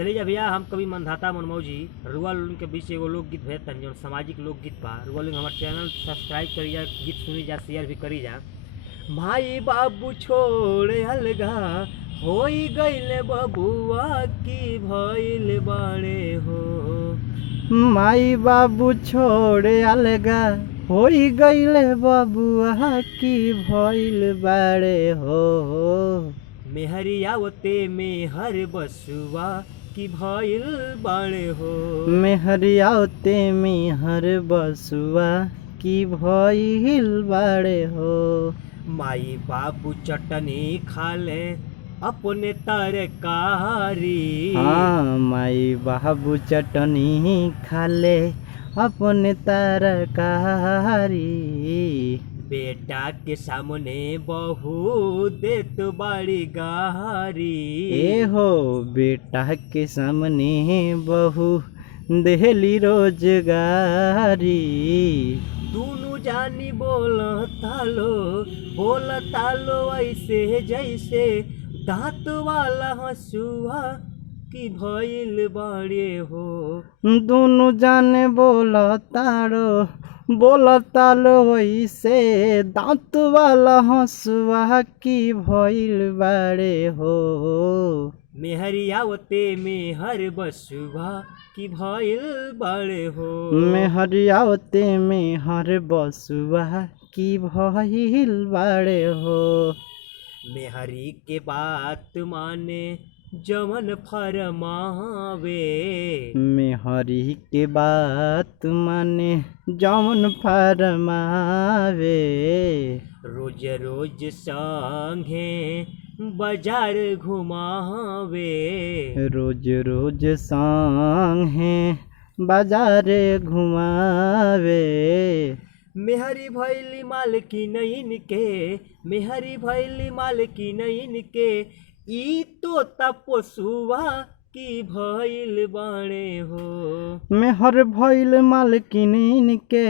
चलिए जा भैया, हम कभी मनधाता मनमौजी रुआ लोगन के बीच एगो लोकगीत भेज तन जौन सामाजिक लोकगीत बा। रुआ लोग हमारे चैनल सब्सक्राइब करी जा, गीत सुनी जा, शेयर भी करी जा। माई बाबू छोड़े अलगा होई गईले बबुआ की भइल बाड़े हो। माई बाबू छोड़े अलगा होई गईले बबुआ की भइल बाड़े हो। मेहरियावते में हर बसुआ की भइल बाड़े हो। मेहरियावते में हर बसुआ की भइल बाड़े हो। माई बाबू चटनी खाले अपने तरकारी। हाँ, माई बाबू चटनी खाले अपने तरकारी। बेटा के सामने बहू देत बाड़ी गारी। ए हो बेटा के सामने बहू देली रोजगारी। दोनों जानी बोलतालो ऐसे जैसे दांत वाला हंसुआ की भइल बाड़े हो। दोनों जाने बोलतालो वैसे दांत वाला हंसुआ की भइल बाड़े हो। मेहरियावते में हर बसुआ की भइल बाड़े हो। मेहरियावते में हर बसुआ की भइल बाड़े हो। मेहरी के बात माने जमन फरमावे। मेहरी के बात माने जमन फरमावे। रोज रोज संगे बाजार घुमावे। रोज रोज संगे बाजार घुमावे। मेहरी भैली मालकिन इनके, मेहरी भैली मालकिन इनके, ई तो तपसुआ की भइल बाड़े हो। मेहर भइल मालकिन इनके,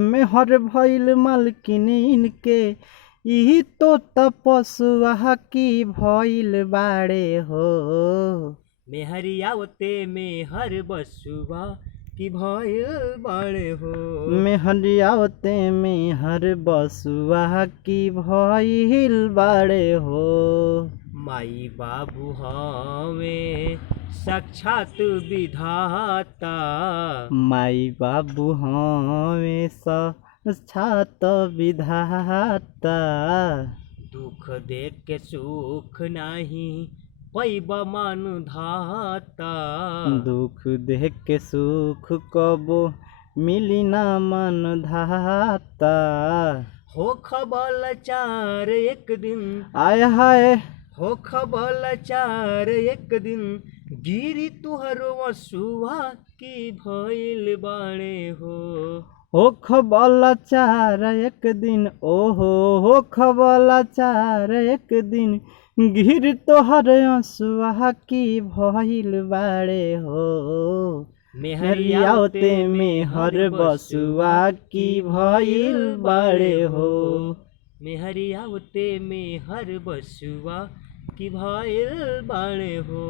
मेहर भइल मालकिन इनके, ई तो तपसुआ की भइल बाड़े हो। मेहरियावते में हर बसुआ की भइल बाड़े हो। मेहरियावते में हर बसुआ की भइल बाड़े हो। माई बाबू हमें साक्षात विधाता। माई बाबू हमें साक्षात विधाता। दुख देख के सुख नाही पैबा मान धाता। दुख देख के सुख कबो मिली ना मन धाता। हो खबल चार एक दिन, आय हाय हो खबल चार एक दिन, गिरी तुहरो वसुआ की भइल बाड़े हो। हो खबल चार एक दिन, ओहो हो खबल चार एक दिन, गिर तोहर हंसुआ की भइल बाड़े हो। मेहरियावते में हर बसुआ की भइल बाड़े हो। मेहरियावते में हर बसुआ की भइल बाड़े हो।